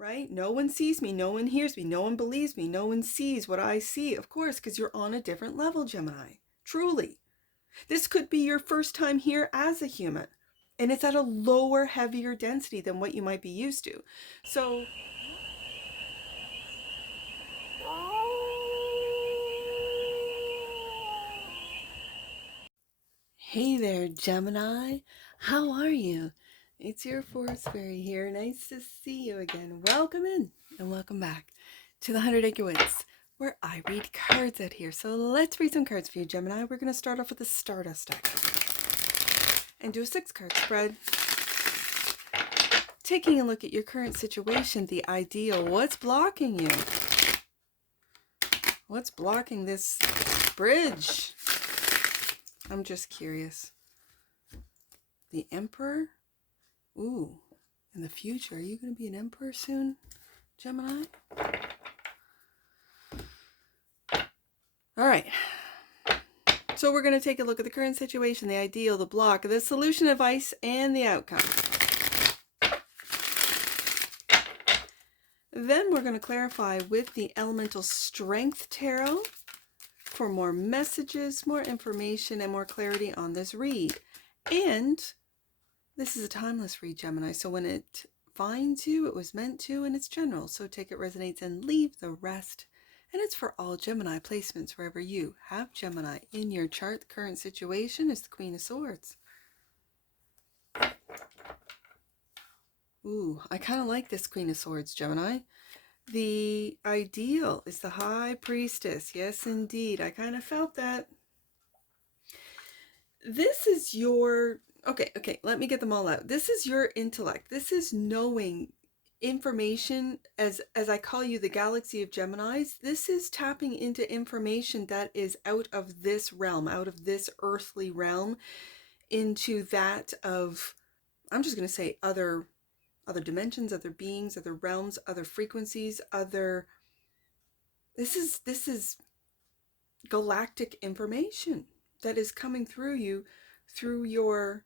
right? No one sees me, no one hears me, no one believes me, no one sees what I see. Of course, because you're on a different level, Gemini. Truly. This could be your first time here as a human. And it's at a lower, heavier density than what you might be used to. So, hey there, Gemini. How are you? It's your Force Fairy here. Nice to see you again. Welcome in and welcome back to the 100 Acre Woods, where I read cards out here. So let's read some cards for you, Gemini. We're going to start off with the Stardust deck and do a 6-card spread. Taking a look at your current situation, the ideal. What's blocking you? What's blocking this bridge? I'm just curious. The Emperor? Ooh, in the future, are you going to be an emperor soon, Gemini? All right. So we're going to take a look at the current situation, the ideal, the block, the solution, advice, and the outcome. Then we're going to clarify with the Elemental Strength Tarot for more messages, more information, and more clarity on this read. And this is a timeless read, Gemini, so when it finds you, it was meant to, and it's general. So take it resonates and leave the rest. And it's for all Gemini placements wherever you have Gemini in your chart. The current situation is the Queen of Swords. Ooh, I kind of like this Queen of Swords, Gemini. The ideal is the High Priestess. Yes, indeed. I kind of felt that. This is your... Okay, let me get them all out. This is your intellect. This is knowing information, as I call you, the galaxy of Geminis. This is tapping into information that is out of this realm, out of this earthly realm, into that of, I'm just going to say, other dimensions, other beings, other realms, other frequencies, other... This is galactic information that is coming through you, through your,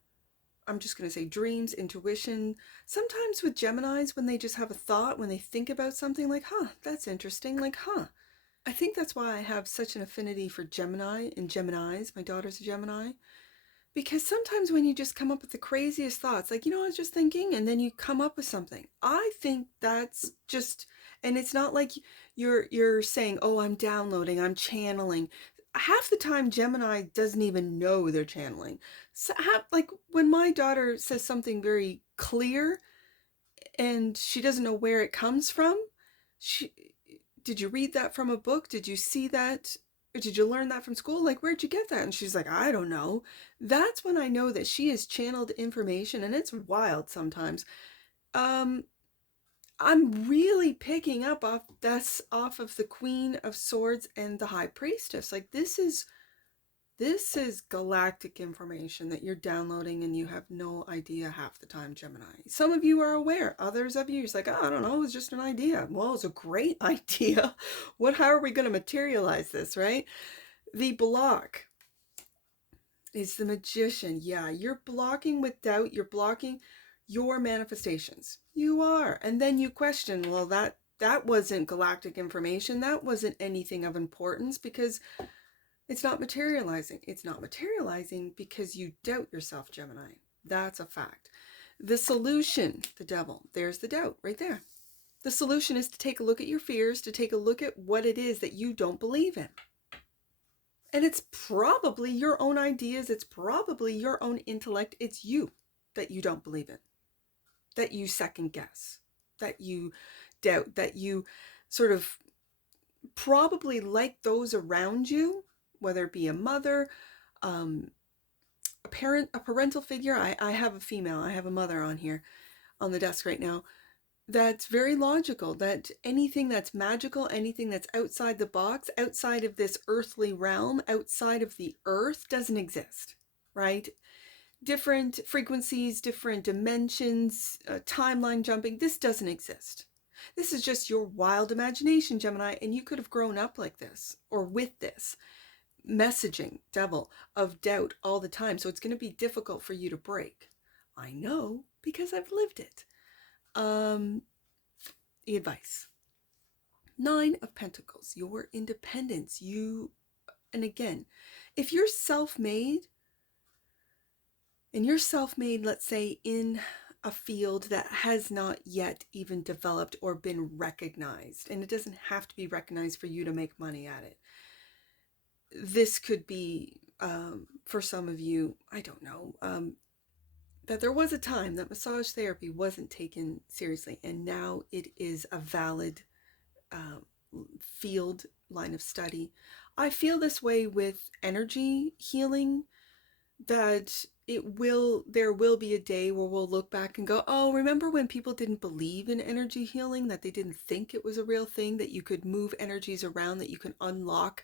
I'm just going to say, dreams, intuition. Sometimes with Geminis, when they just have a thought, when they think about something like, that's interesting, like, I think that's why I have such an affinity for Gemini and Geminis. My daughter's a Gemini. Because sometimes when you just come up with the craziest thoughts, like, I was just thinking, and then you come up with something. I think that's just, and it's not like you're saying, oh, I'm downloading, I'm channeling. Half the time Gemini doesn't even know they're channeling. So, like when my daughter says something very clear and she doesn't know where it comes from, did you read that from a book? Did you see that? Or did you learn that from school? Like, where'd you get that? And she's like, I don't know. That's when I know that she has channeled information, and it's wild sometimes. I'm really picking up off of the Queen of Swords and the High Priestess. Like, this is galactic information that you're downloading and you have no idea half the time, Gemini. Some of you are aware. Others of you is like, I don't know, it was just an idea. Well, it's a great idea. How are we going to materialize this, right? The block is the Magician. Yeah, you're blocking with doubt. You're blocking your manifestations. You are. And then you question, well, that wasn't galactic information. That wasn't anything of importance because it's not materializing. It's not materializing because you doubt yourself, Gemini. That's a fact. The solution, the devil, there's the doubt right there. The solution is to take a look at your fears, to take a look at what it is that you don't believe in. And it's probably your own ideas. It's probably your own intellect. It's you that you don't believe in, that you second guess, that you doubt, that you sort of probably, like those around you, whether it be a mother, a parent, a parental figure. I have a female, I have a mother on here on the desk right now. That's very logical, that anything that's magical, anything that's outside the box, outside of this earthly realm, outside of the earth, doesn't exist, right? Different frequencies, different dimensions, timeline jumping, this doesn't exist. This is just your wild imagination, Gemini, and you could have grown up like this or with this messaging, devil, of doubt all the time. So it's going to be difficult for you to break. I know because I've lived it. the advice. 9 of Pentacles, your independence. And again, if you're self-made, and you're self-made, let's say, in a field that has not yet even developed or been recognized, and it doesn't have to be recognized for you to make money at it. This could be, for some of you, I don't know, that there was a time that massage therapy wasn't taken seriously, and now it is a valid field, line of study. I feel this way with energy healing, that there will be a day where we'll look back and go, oh, remember when people didn't believe in energy healing, that they didn't think it was a real thing, that you could move energies around, that you can unlock.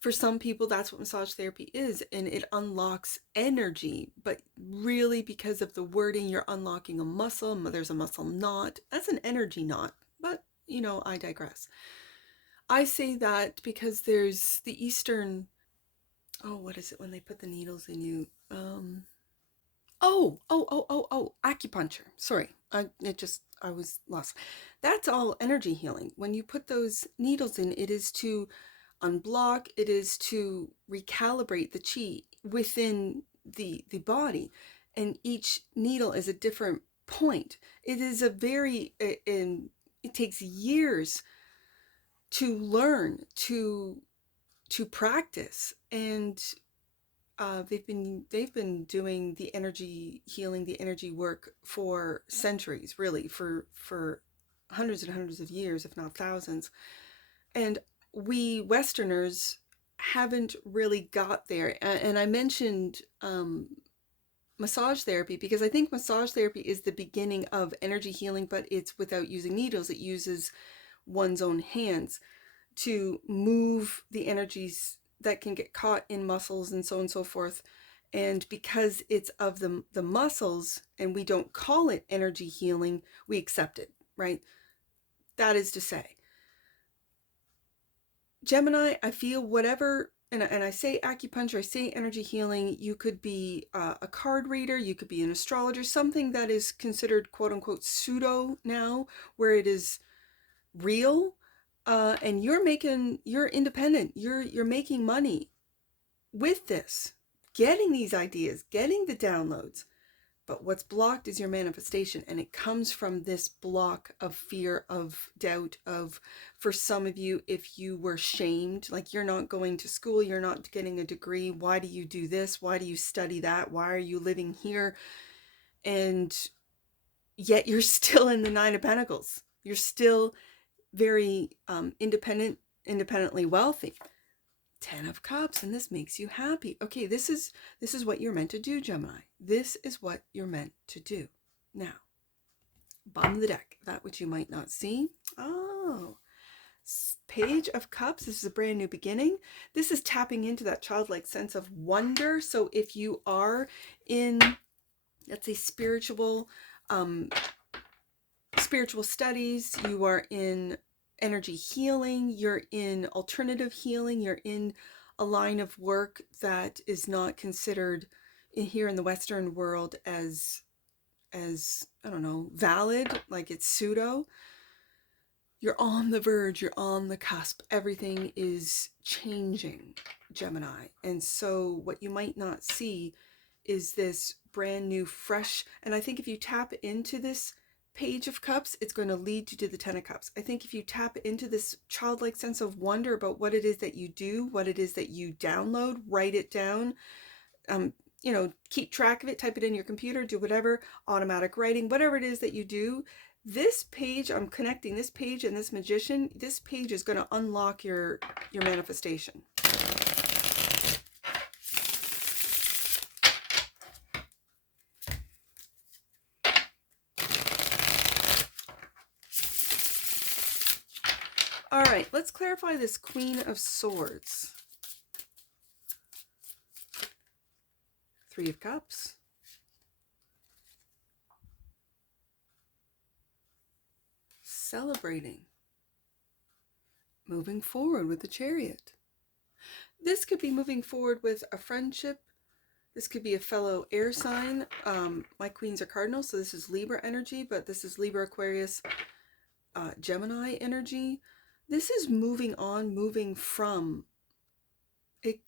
For some people, that's what massage therapy is, and it unlocks energy, but really because of the wording, you're unlocking a muscle. There's a muscle knot. That's an energy knot, but I digress. I say that because there's the Eastern, what is it when they put the needles in you? Acupuncture. Sorry, I was lost. That's all energy healing. When you put those needles in, it is to unblock, it is to recalibrate the chi within the body, and each needle is a different point. It is it takes years to learn, to practice, and they've been doing the energy healing, the energy work for centuries, really, for hundreds and hundreds of years, if not thousands. And we Westerners haven't really got there. And I mentioned massage therapy because I think massage therapy is the beginning of energy healing, but it's without using needles. It uses one's own hands to move the energies that can get caught in muscles and so on and so forth. And because it's of the muscles and we don't call it energy healing, we accept it, right? That is to say, Gemini, I feel whatever, and I say acupuncture, I say energy healing, you could be a card reader, you could be an astrologer, something that is considered quote unquote pseudo now, where it is real, and you're independent, you're making money with this, getting these ideas, getting the downloads. But what's blocked is your manifestation, and it comes from this block of fear, of doubt, of, for some of you, if you were shamed, like you're not going to school, you're not getting a degree, why do you do this, why do you study that, why are you living here, and yet you're still in the 9 of Pentacles, you're still very independently wealthy. 10 of Cups, and this makes you happy. Okay, this is what you're meant to do, Gemini. This is what you're meant to do. Now, bottom of the deck, that which you might not see. Oh, Page of Cups. This is a brand new beginning. This is tapping into that childlike sense of wonder. So if you are in, let's say, spiritual studies, you are in energy healing, you're in alternative healing, you're in a line of work that is not considered here in the Western world as I don't know, valid, like it's pseudo. You're on the verge, you're on the cusp. Everything is changing, Gemini. And so what you might not see is this brand new, fresh, and I think if you tap into this Page of Cups, it's going to lead you to the 10 of Cups. I think if you tap into this childlike sense of wonder about what it is that you do, what it is that you download, write it down, keep track of it, type it in your computer, do whatever, automatic writing, whatever it is that you do, this page, I'm connecting this page and this magician, this page is going to unlock your manifestation. All right, let's clarify this Queen of Swords. 3 of Cups. Celebrating. Moving forward with the Chariot. This could be moving forward with a friendship. This could be a fellow air sign. My queens are cardinal, so this is Libra energy, but this is Libra, Aquarius, Gemini energy, this is moving on, moving from, it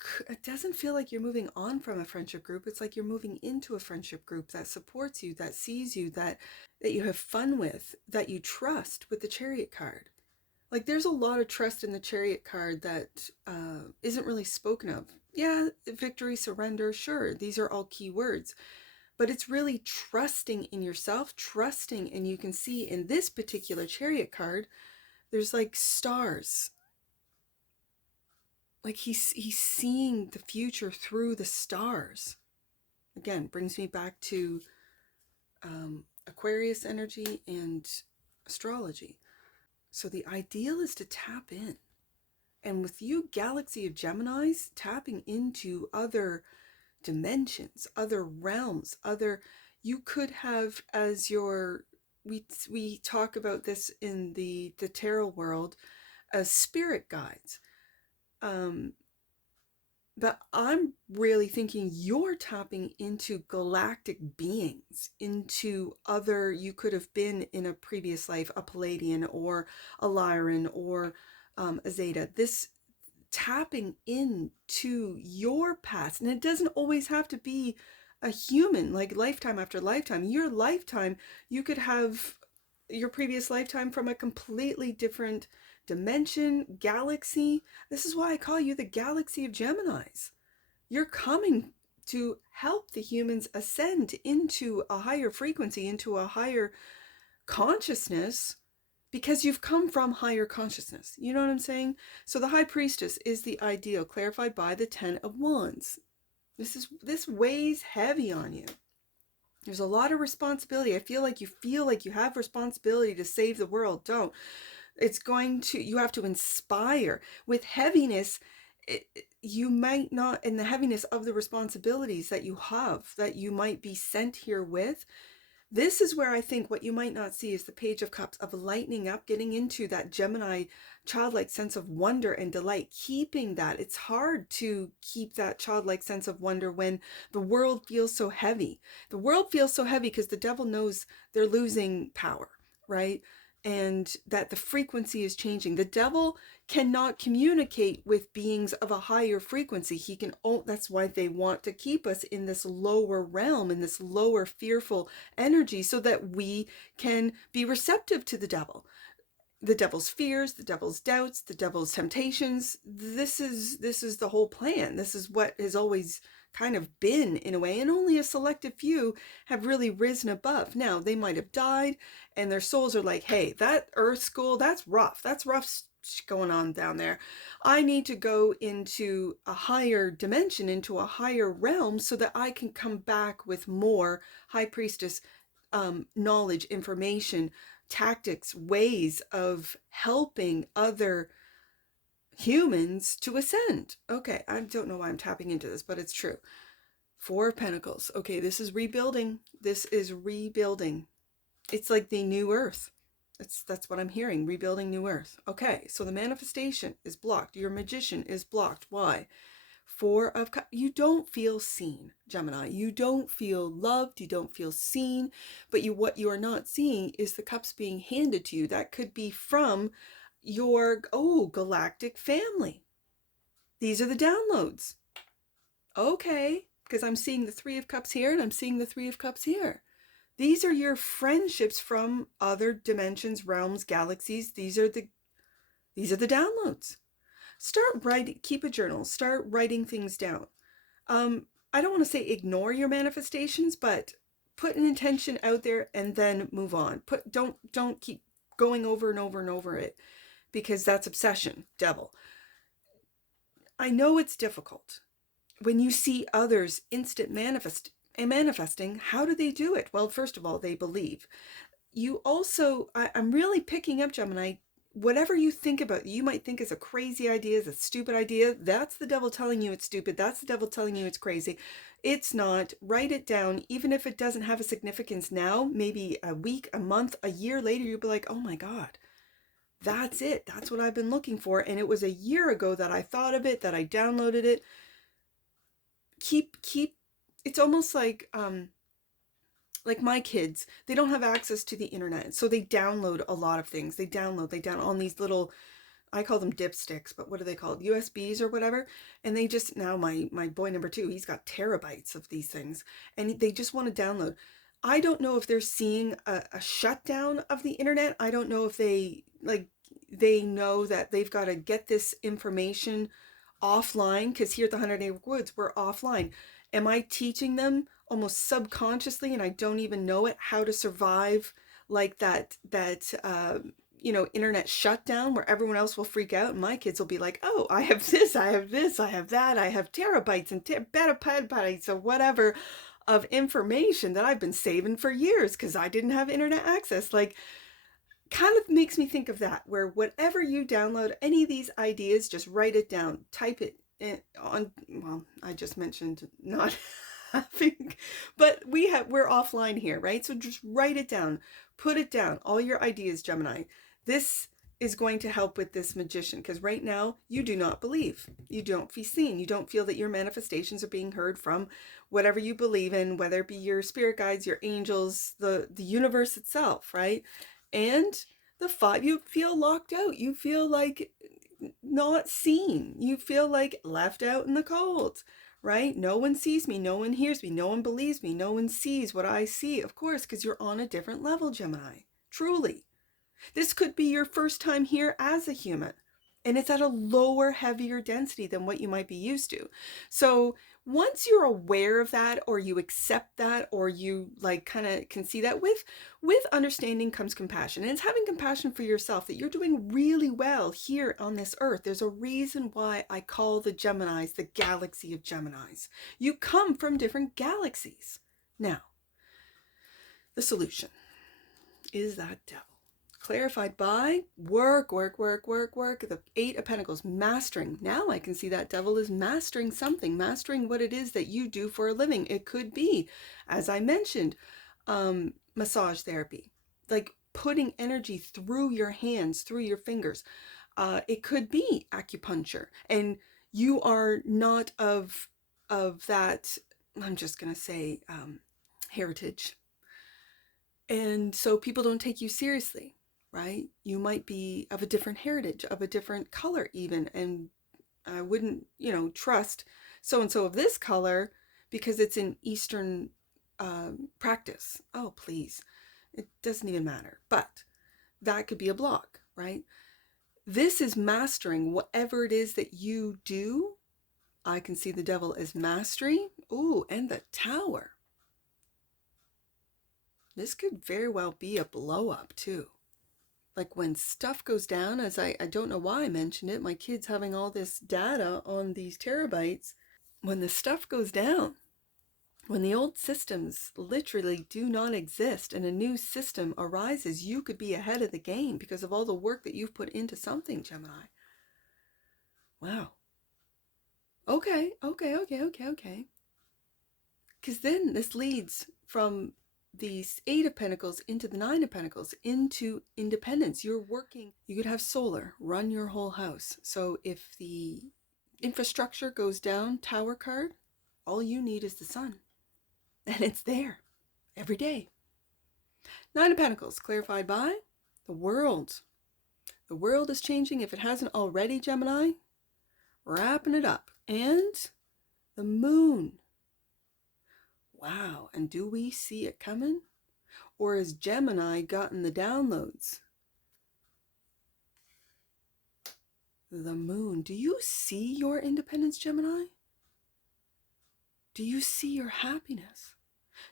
doesn't feel like you're moving on from a friendship group. It's like you're moving into a friendship group that supports you, that sees you, that you have fun with, that you trust with the Chariot card. Like there's a lot of trust in the Chariot card that isn't really spoken of. Yeah, victory, surrender, sure, these are all key words. But it's really trusting in yourself, trusting, and you can see in this particular Chariot card, there's like stars. Like he's seeing the future through the stars. Again, brings me back to Aquarius energy and astrology. So the ideal is to tap in. And with you, Galaxy of Geminis, tapping into other dimensions, other realms, you could have as your, we talk about this in the tarot world as spirit guides. But I'm really thinking you're tapping into galactic beings, into other, you could have been in a previous life, a Palladian or a Lyran or a Zeta. This tapping into your past, and it doesn't always have to be a human, like lifetime after lifetime. Your lifetime, you could have your previous lifetime from a completely different dimension, galaxy. This is why I call you the Galaxy of Geminis. You're coming to help the humans ascend into a higher frequency, into a higher consciousness, because you've come from higher consciousness. You know what I'm saying? So the High Priestess is the ideal, clarified by the Ten of Wands. This weighs heavy on you. There's a lot of responsibility. I feel like you have responsibility to save the world. Don't. You have to inspire. With heaviness, you might not, in the heaviness of the responsibilities that you have, that you might be sent here with, this is where I think what you might not see is the Page of Cups, of lightening up, getting into that Gemini childlike sense of wonder and delight, keeping that. It's hard to keep that childlike sense of wonder when the world feels so heavy. The world feels so heavy because the devil knows they're losing power, right? And that the frequency is changing. The devil cannot communicate with beings of a higher frequency. That's why they want to keep us in this lower realm, in this lower fearful energy, so that we can be receptive to the devil. The devil's fears, the devil's doubts, the devil's temptations. This is the whole plan. This is what has always kind of been, in a way, and only a selective few have really risen above. Now, they might have died and their souls are like, hey, that earth school, that's rough going on down there. I need to go into a higher dimension, into a higher realm, so that I can come back with more High Priestess knowledge, information, tactics, ways of helping other humans to ascend. Okay, I don't know why I'm tapping into this, but it's true. Four of Pentacles. Okay, this is rebuilding. This is rebuilding. It's like the new earth. That's what I'm hearing. Rebuilding new earth. Okay, so the manifestation is blocked. Your magician is blocked. Why? Four of Cups. You don't feel seen, Gemini. You don't feel loved. You don't feel seen. But what you are not seeing is the cups being handed to you. That could be from your galactic family. These are the downloads. Okay, because I'm seeing the Three of Cups here and I'm seeing the Three of Cups here. These are your friendships from other dimensions, realms, galaxies. These are the downloads. Start writing, keep a journal, start writing things down. I don't want to say ignore your manifestations, but put an intention out there and then move on. Don't keep going over and over and over it, because that's obsession, devil. I know it's difficult. When you see others instant manifesting, how do they do it? Well, first of all, they believe. You also, I'm really picking up, Gemini, whatever you think about, you might think is a crazy idea, is a stupid idea, that's the devil telling you it's stupid, that's the devil telling you it's crazy. It's not. Write it down, even if it doesn't have a significance now, maybe a week, a month, a year later, you'll be like, oh my God, that's it. That's what I've been looking for. And it was a year ago that I thought of it, that I downloaded it. Keep, it's almost like, like my kids, they don't have access to the internet, so they download a lot of things. They download on these little, I call them dipsticks, but what are they called? USBs or whatever. And they just, now my boy number 2, he's got terabytes of these things, and they just want to download. I don't know if they're seeing a shutdown of the internet. I don't know if they know that they've got to get this information offline, because here at the 100 Acre Woods, we're offline. Am I teaching them almost subconsciously, and I don't even know it, how to survive like that internet shutdown where everyone else will freak out, and my kids will be like, oh, I have this, I have this, I have that, I have terabytes and petabytes or whatever of information that I've been saving for years because I didn't have internet access. Like, kind of makes me think of that, where whatever you download, any of these ideas, just write it down, type it in on, well, I just mentioned not having, but we're offline here, right? So just write it down, put it down, all your ideas, Gemini. This is going to help with this magician, because right now you do not believe, you don't feel seen, you don't feel that your manifestations are being heard from whatever you believe in, whether it be your spirit guides, your angels, the universe itself, right? And the 5, you feel locked out, you feel like not seen, you feel like left out in the cold, right? No one sees me, no one hears me, no one believes me, no one sees what I see. Of course, because you're on a different level, Gemini. Truly. This could be your first time here as a human, and it's at a lower, heavier density than what you might be used to. So once you're aware of that, or you accept that, or you like kind of can see that, with understanding comes compassion. And it's having compassion for yourself that you're doing really well here on this earth. There's a reason why I call the Geminis the galaxy of Geminis. You come from different galaxies. Now, the solution is that devil. Clarified by work. The 8 of Pentacles, mastering. Now I can see that devil is mastering something, mastering what it is that you do for a living. It could be, as I mentioned, massage therapy, like putting energy through your hands, through your fingers. It could be acupuncture, and you are not of that, I'm just going to say, heritage. And so people don't take you seriously, right? You might be of a different heritage, of a different color even, and I wouldn't, trust so-and-so of this color because it's an Eastern practice. Oh, please. It doesn't even matter. But that could be a block, right? This is mastering whatever it is that you do. I can see the devil as mastery. Ooh, and the Tower. This could very well be a blow up too. Like when stuff goes down, as I don't know why I mentioned it, my kids having all this data on these terabytes. When the stuff goes down, when the old systems literally do not exist and a new system arises, you could be ahead of the game because of all the work that you've put into something, Gemini. Wow. Okay. Because then this leads from the 8 of Pentacles into the 9 of Pentacles, into independence. You're working, you could have solar run your whole house. So if the infrastructure goes down, Tower card, all you need is the sun. And it's there every day. 9 of Pentacles, clarified by the world. The world is changing, if it hasn't already, Gemini. Wrapping it up. And the moon. Wow, and do we see it coming? Or has Gemini gotten the downloads? The moon. Do you see your independence, Gemini? Do you see your happiness?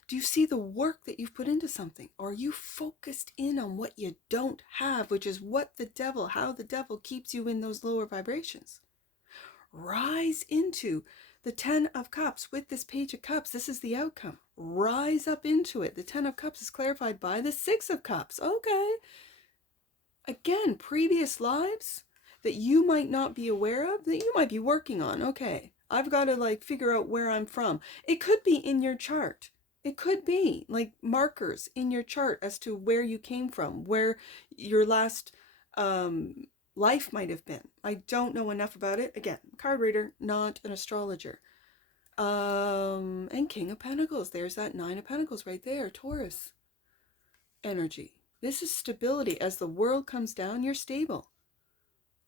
Do you see the work that you've put into something? Or are you focused in on what you don't have, which is how the devil keeps you in those lower vibrations? Rise into the 10 of Cups with this Page of Cups. This is the outcome. Rise up into it. The 10 of Cups is clarified by the 6 of Cups. Okay. Again, previous lives that you might not be aware of, that you might be working on. Okay. I've got to figure out where I'm from. It could be in your chart. It could be like markers in your chart as to where you came from, where your last life might have been. I don't know enough about it. Again, card reader, not an astrologer. And King of Pentacles. There's that Nine of Pentacles right there. Taurus energy. This is stability. As the world comes down, you're stable.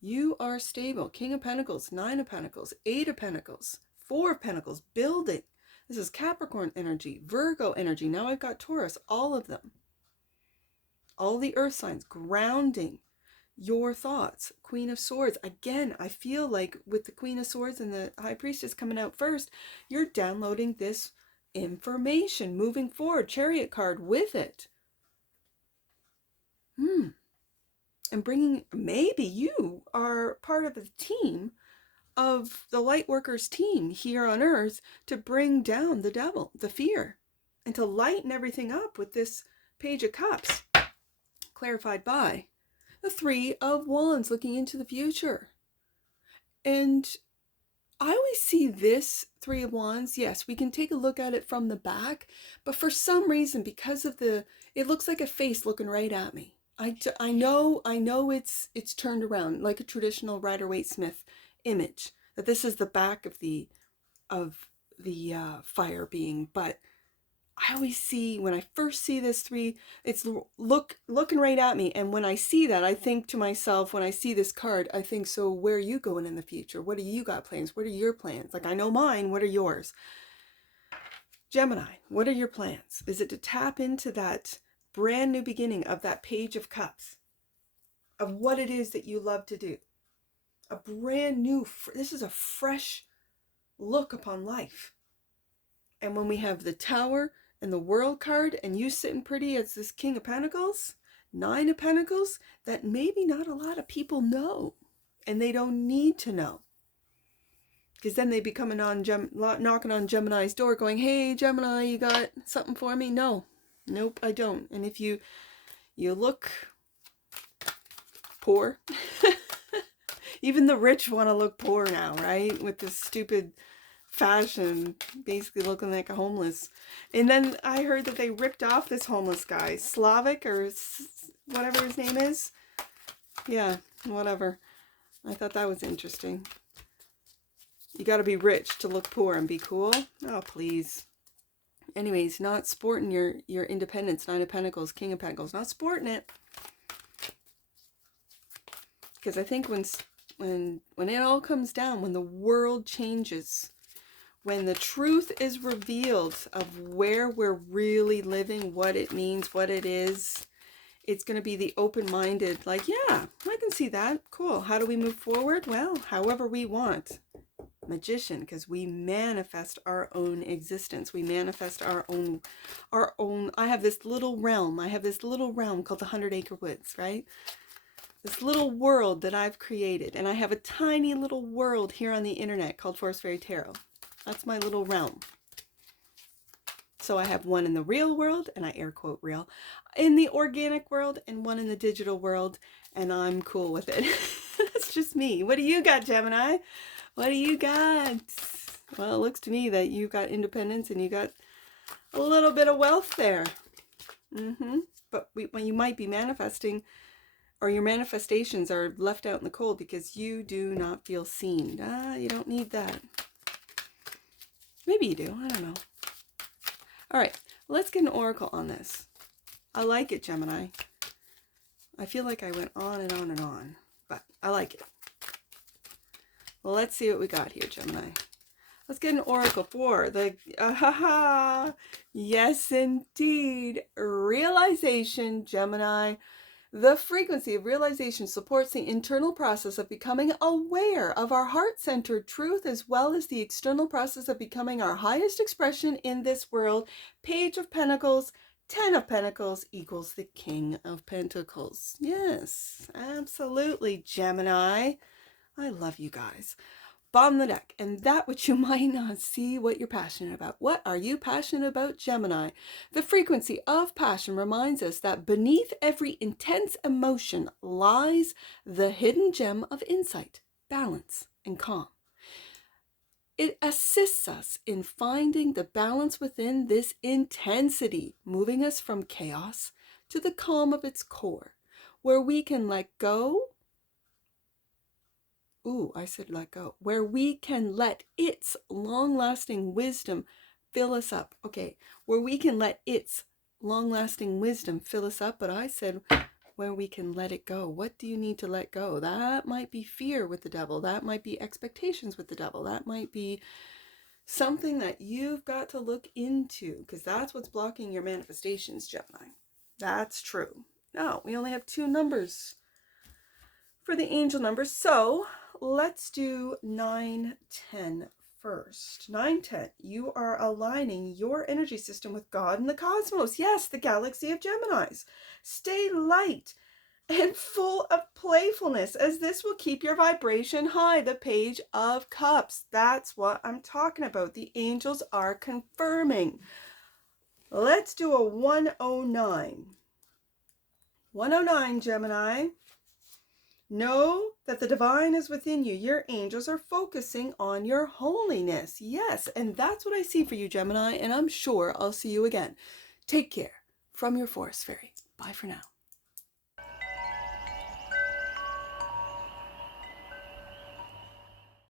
You are stable. King of Pentacles, Nine of Pentacles, Eight of Pentacles, Four of Pentacles, building. This is Capricorn energy, Virgo energy. Now I've got Taurus, all of them. All the earth signs, grounding your thoughts. Queen of Swords. Again, I feel like with the Queen of Swords and the High Priestess coming out first, you're downloading this information, moving forward. Chariot card with it. And bringing, maybe you are part of the team of the Lightworkers team here on Earth to bring down the devil, the fear, and to lighten everything up with this Page of Cups, clarified by the Three of Wands, looking into the future. And I always see this Three of Wands, yes, we can take a look at it from the back, but for some reason, because of it looks like a face looking right at me. I know it's turned around like a traditional Rider-Waite-Smith image, that this is the back of the fire being, but I always see, when I first see this three, it's looking right at me, and when I see that, I think to myself, when I see this card, I think, so where are you going in the future? What do you got plans? What are your plans? Like, I know mine, what are yours? Gemini, what are your plans? Is it to tap into that brand new beginning of that Page of Cups, of what it is that you love to do? A brand new, this is a fresh look upon life. And when we have the Tower and the World card, and you sitting pretty as this King of Pentacles, Nine of Pentacles, that maybe not a lot of people know, and they don't need to know. Because then they be coming on, knocking on Gemini's door going, hey, Gemini, you got something for me? No. Nope, I don't. And if you look poor, even the rich want to look poor now, right? With this stupid fashion, basically looking like a homeless. And then I heard that they ripped off this homeless guy, Slavic, or whatever his name is. Yeah, whatever. I thought that was interesting. You got to be rich to look poor and be cool. Oh, please. Anyways, not sporting your independence. Nine of Pentacles, King of Pentacles, not sporting it. Because I think when it all comes down, when the world changes, when the truth is revealed of where we're really living, what it means, what it is, it's going to be the open-minded, like, yeah, I can see that. Cool. How do we move forward? Well, however we want. Magician, because we manifest our own existence. We manifest our own, I have this little realm. I have this little realm called the 100-Acre Woods, right? This little world that I've created. And I have a tiny little world here on the internet called Forest Fairy Tarot. That's my little realm. So I have one in the real world, and I air quote real, in the organic world, and one in the digital world, and I'm cool with it. That's just me. What do you got, Gemini? What do you got? Well, it looks to me that you got independence and you got a little bit of wealth there. But when you might be manifesting, or your manifestations are left out in the cold because you do not feel seen. You don't need that. Maybe you do. I don't know. All right, let's get an oracle on this. I like it, Gemini. I feel like I went on and on and on, but I like it. Well, let's see what we got here, Gemini. Let's get an oracle for the, yes, indeed, realization, Gemini. The frequency of realization supports the internal process of becoming aware of our heart-centered truth, as well as the external process of becoming our highest expression in this world. Page of Pentacles, 10 of Pentacles equals the King of Pentacles. Yes, absolutely, Gemini. I love you guys. Bottom of the deck, and that which you might not see, what you're passionate about. What are you passionate about, Gemini? The frequency of passion reminds us that beneath every intense emotion lies the hidden gem of insight, balance, and calm. It assists us in finding the balance within this intensity, moving us from chaos to the calm of its core, where we can let go, Ooh, I said let go. Where we can let its long-lasting wisdom fill us up. Okay, where we can let its long-lasting wisdom fill us up, but I said where we can let it go. What do you need to let go? That might be fear with the devil. That might be expectations with the devil. That might be something that you've got to look into, because that's what's blocking your manifestations, Gemini. That's true. Now, we only have 2 numbers for the angel numbers, so let's do 9-10 first. 9-10, you are aligning your energy system with God and the cosmos. Yes, the galaxy of Geminis. Stay light and full of playfulness, as this will keep your vibration high. The Page of Cups. That's what I'm talking about. The angels are confirming. Let's do a 109. 109, Gemini. Know that the divine is within you. Your angels are focusing on your holiness. Yes, and that's what I see for you, Gemini, and I'm sure I'll see you again. Take care. From your Forest Fairy. Bye for now.